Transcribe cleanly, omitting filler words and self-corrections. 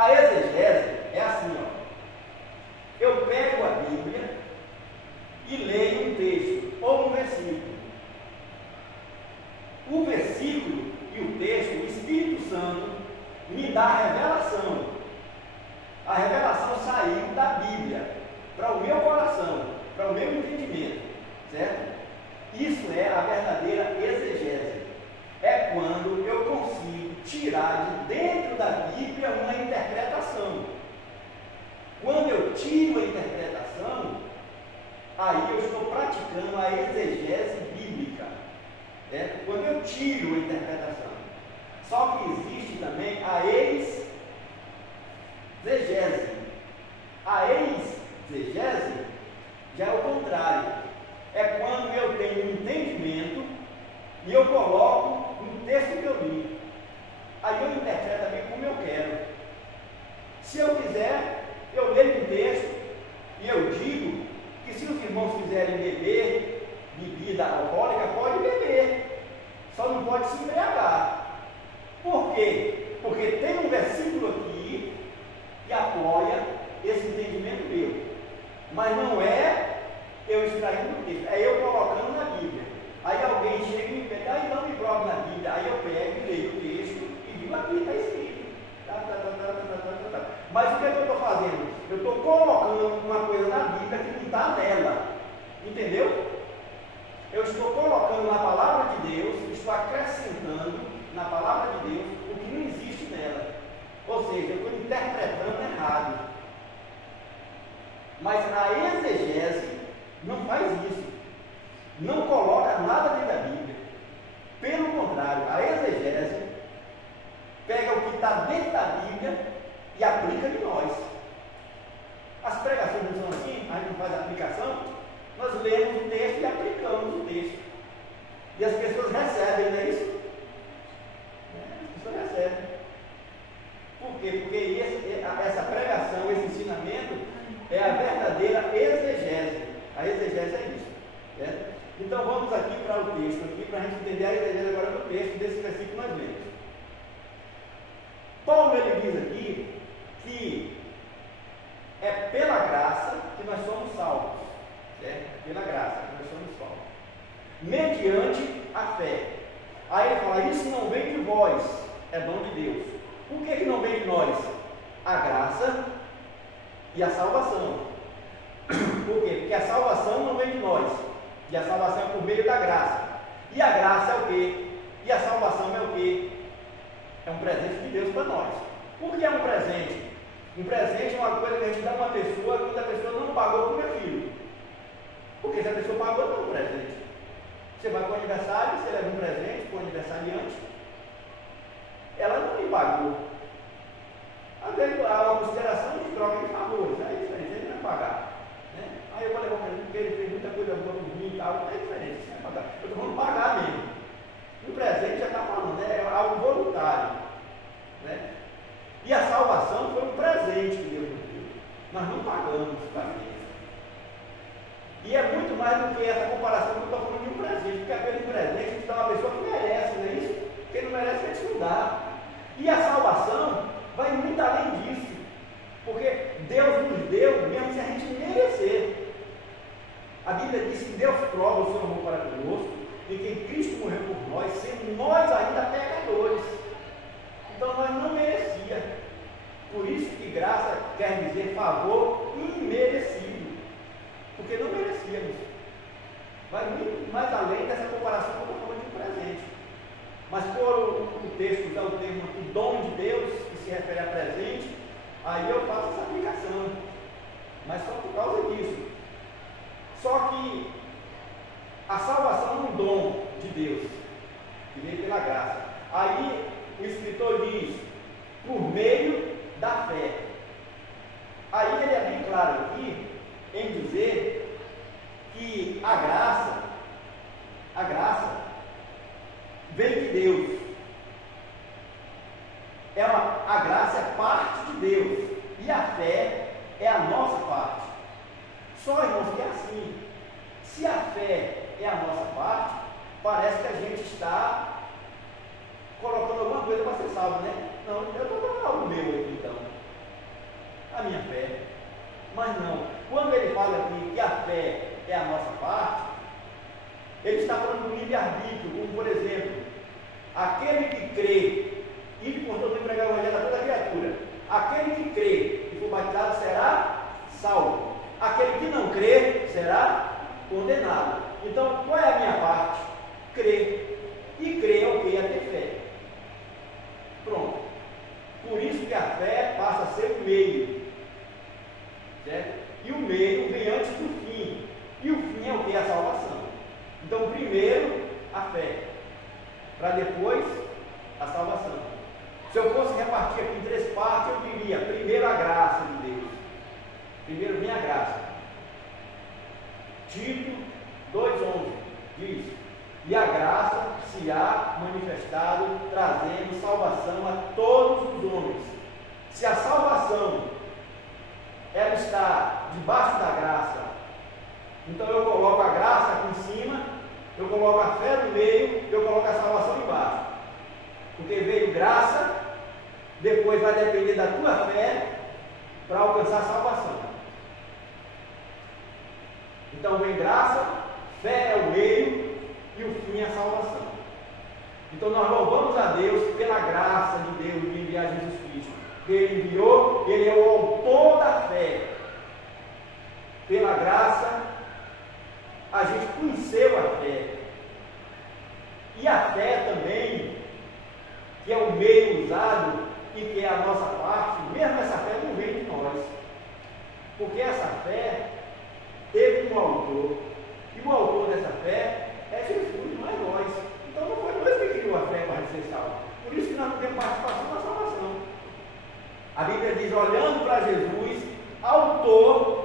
A exegese é assim, ó. Eu pego a Bíblia e leio um texto ou um versículo. O versículo e o texto, o Espírito Santo me dá a revelação. A revelação saiu da Bíblia para o meu coração, para o meu entendimento, certo? Isso é a verdadeira exegese. É quando eu consigo tirar de dentro da Bíblia uma interpretação. Quando eu tiro a interpretação, aí eu estou praticando a exegese bíblica. Quando eu tiro a interpretação. Só que existe também a exegese. A exegese já é o contrário. É quando eu tenho um entendimento e eu coloco no texto que eu li. Aí eu interpreto também como eu quero. Se eu quiser, eu leio um texto e eu digo que se os irmãos quiserem beber bebida alcoólica, pode beber. Só não pode se embriagar. Por quê? Porque tem um versículo aqui que apoia esse entendimento meu. Mas não é eu extraindo o texto, é eu colocando na Bíblia. Aí alguém chega e me pede, então me prova na Bíblia. Aí eu pego e leio o texto e digo, aqui está escrito. Mas o que eu estou fazendo? Eu estou colocando uma coisa na Bíblia que não está nela. Entendeu? Eu estou colocando na palavra de Deus, estou acrescentando na palavra de Deus o que não existe nela. Ou seja, eu estou interpretando errado. Mas a exegese não faz isso. Não coloca nada dentro da Bíblia. Pelo contrário, a exegese pega o que está dentro da Bíblia e aplica em nós. As pregações não são assim, a gente não faz aplicação. Nós lemos o texto e aplicamos o texto. E as pessoas recebem, não é isso? As pessoas recebem. Por quê? Porque essa pregação, esse ensinamento é a verdadeira exegese. A exegese é isso. Certo? Então vamos aqui para o texto, aqui para a gente entender a exegese agora do texto desse versículo que nós lemos. Paulo ele diz aqui que é pela graça que nós somos salvos. Certo? Pela graça que nós somos salvos. Mediante a fé. Aí ele fala, isso não vem de vós, é dom de Deus. O que não vem de nós? A graça e a salvação. Por quê? Porque a salvação não vem de nós. E a salvação é por meio da graça. E a graça é o quê? E a salvação é o quê? É um presente de Deus para nós. Por que é um presente? Um presente é uma coisa que a gente dá para uma pessoa quando a pessoa não pagou para o meu filho. Porque se a pessoa pagou, não é um presente. Você vai para o aniversário, você leva um presente para o aniversariante. Ela não me pagou. Às vezes há uma consideração de troca de favores. É diferente, ele vai pagar. Né? Aí eu vou levar um presente porque ele fez muita coisa boa por mim e tal. Não é diferente, você vai pagar. Eu estou falando pagar mesmo. O presente já está falando, né? É algo voluntário. Né? E a salvação foi um presente que Deus nos deu. Nós não pagamos para Deus. E é muito mais do que essa comparação que eu estou falando de um presente, porque aquele presente a gente dá uma pessoa que merece, não é isso? Quem não merece, a gente não dá. E a salvação vai muito além disso, porque Deus nos deu, mesmo se a gente merecer. A Bíblia diz que Deus prova o seu amor para conosco, e que em Cristo morreu por nós, sendo nós ainda pecadores. Então nós não merecíamos. Por isso que graça quer dizer favor imerecido. Porque não merecíamos. Vai muito mais além dessa comparação que eu estou falando de um presente. Mas por o texto usar o termo o dom de Deus, que se refere a presente, aí eu faço essa aplicação. Mas só por causa disso. Só que a salvação é um dom de Deus, que vem pela graça. Aí o escritor diz, por meio da fé. Aí ele é bem claro aqui em dizer que a graça vem de Deus. A graça é parte de Deus e a fé é a nossa parte. Só, irmãos, que é assim. Se a fé é a nossa parte, parece que a gente está colocando alguma coisa para ser salvo, né? Não, eu estou colocando algo meu aqui então. a minha fé. Mas não, quando ele fala aqui que a fé é a nossa parte, ele está falando do livre-arbítrio, como por exemplo, aquele que crê, e por todo pregar o evangelho a toda criatura, aquele que crê e for batizado será salvo, aquele que não crê será condenado. Então, qual é a minha parte? Crer. E crer é o que? É ter fé. Pronto. Por isso que a fé passa a ser o meio. Certo? E o meio vem antes do fim. E o fim é o que? A salvação. Então, primeiro a fé, para depois a salvação. Se eu fosse repartir aqui em 3 partes, eu diria: primeiro a graça de Deus. Primeiro vem a graça. Tito 2,11 diz: e a graça se há manifestado, trazendo salvação a todos os homens. Se a salvação ela está debaixo da graça, então eu coloco a graça aqui em cima, eu coloco a fé no meio, eu coloco a salvação embaixo. Porque veio graça, depois vai depender da tua fé para alcançar a salvação. Então vem graça, fé é o meio e o fim é a salvação. Então nós louvamos a Deus pela graça de Deus de enviar Jesus Cristo, que Ele enviou, Ele é o autor da fé. Pela graça a gente conheceu a fé. E a fé também, que é o meio usado e que é a nossa parte, mesmo essa fé não vem de nós, porque essa fé teve um autor, e o autor dessa fé é Jesus, não é nós. Então não foi nós que criou a fé para ser salvo. Por isso que nós não temos participação na salvação. A Bíblia diz: olhando para Jesus, autor